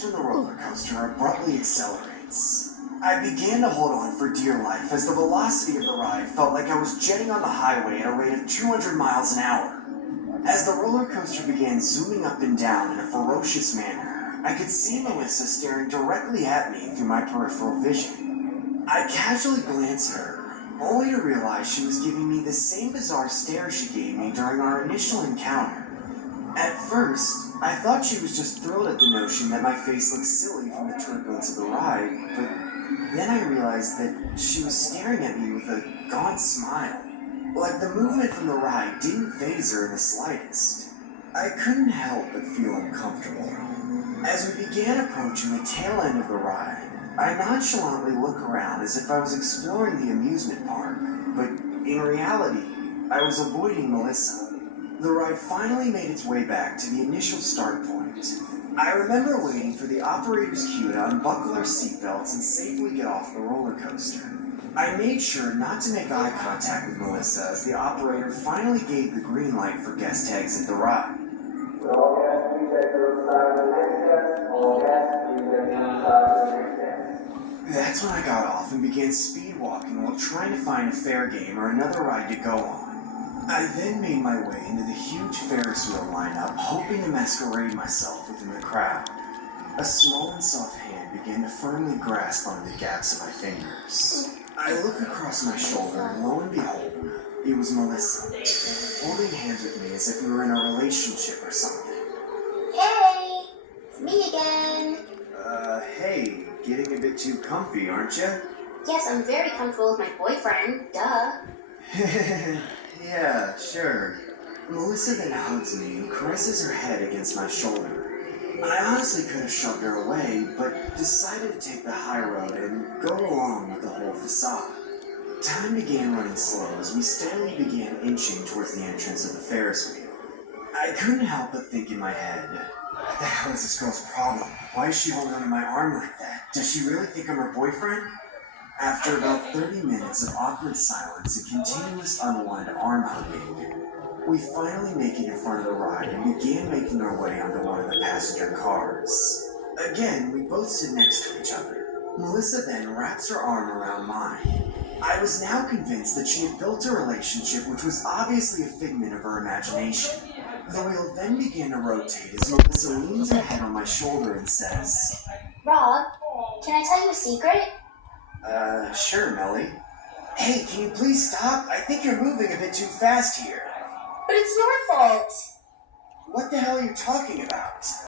That's when the roller coaster abruptly accelerates. I began to hold on for dear life as the velocity of the ride felt like I was jetting on the highway at a rate of 200 miles an hour. As the roller coaster began zooming up and down in a ferocious manner, I could see Melissa staring directly at me through my peripheral vision. I casually glanced at her, only to realize she was giving me the same bizarre stare she gave me during our initial encounter. At first, I thought she was just thrilled at the notion that my face looked silly from the turbulence of the ride, but then I realized that she was staring at me with a gaunt smile. Like the movement from the ride didn't faze her in the slightest. I couldn't help but feel uncomfortable. As we began approaching the tail end of the ride, I nonchalantly looked around as if I was exploring the amusement park, but in reality, I was avoiding Melissa. The ride finally made its way back to the initial start point. I remember waiting for the operator's cue to unbuckle our seatbelts and safely get off the roller coaster. I made sure not to make eye contact with Melissa as the operator finally gave the green light for guests to exit the ride. That's when I got off and began speed walking while trying to find a fair game or another ride to go on. I then made my way into the huge Ferris wheel lineup, hoping to masquerade myself within the crowd. A small and soft hand began to firmly grasp onto the gaps of my fingers. I look across my shoulder and lo and behold, it was Melissa, holding hands with me as if we were in a relationship or something. Hey, it's me again. Hey, getting a bit too comfy, aren't you? Yes, I'm very comfortable with my boyfriend, duh. Yeah, sure. Melissa then hugs me and caresses her head against my shoulder. I honestly could have shoved her away, but decided to take the high road and go along with the whole facade. Time began running slow as we steadily began inching towards the entrance of the Ferris wheel. I couldn't help but think in my head, what the hell is this girl's problem? Why is she holding onto my arm like that? Does she really think I'm her boyfriend? After about 30 minutes of awkward silence and continuous unwanted arm hugging, we finally make it in front of the ride and began making our way onto one of the passenger cars. Again, we both sit next to each other. Melissa then wraps her arm around mine. I was now convinced that she had built a relationship which was obviously a figment of her imagination. The wheel then began to rotate as Melissa leans her head on my shoulder and says, Rob, can I tell you a secret? Sure, Melly. Hey, can you please stop? I think you're moving a bit too fast here. But it's your fault. What the hell are you talking about?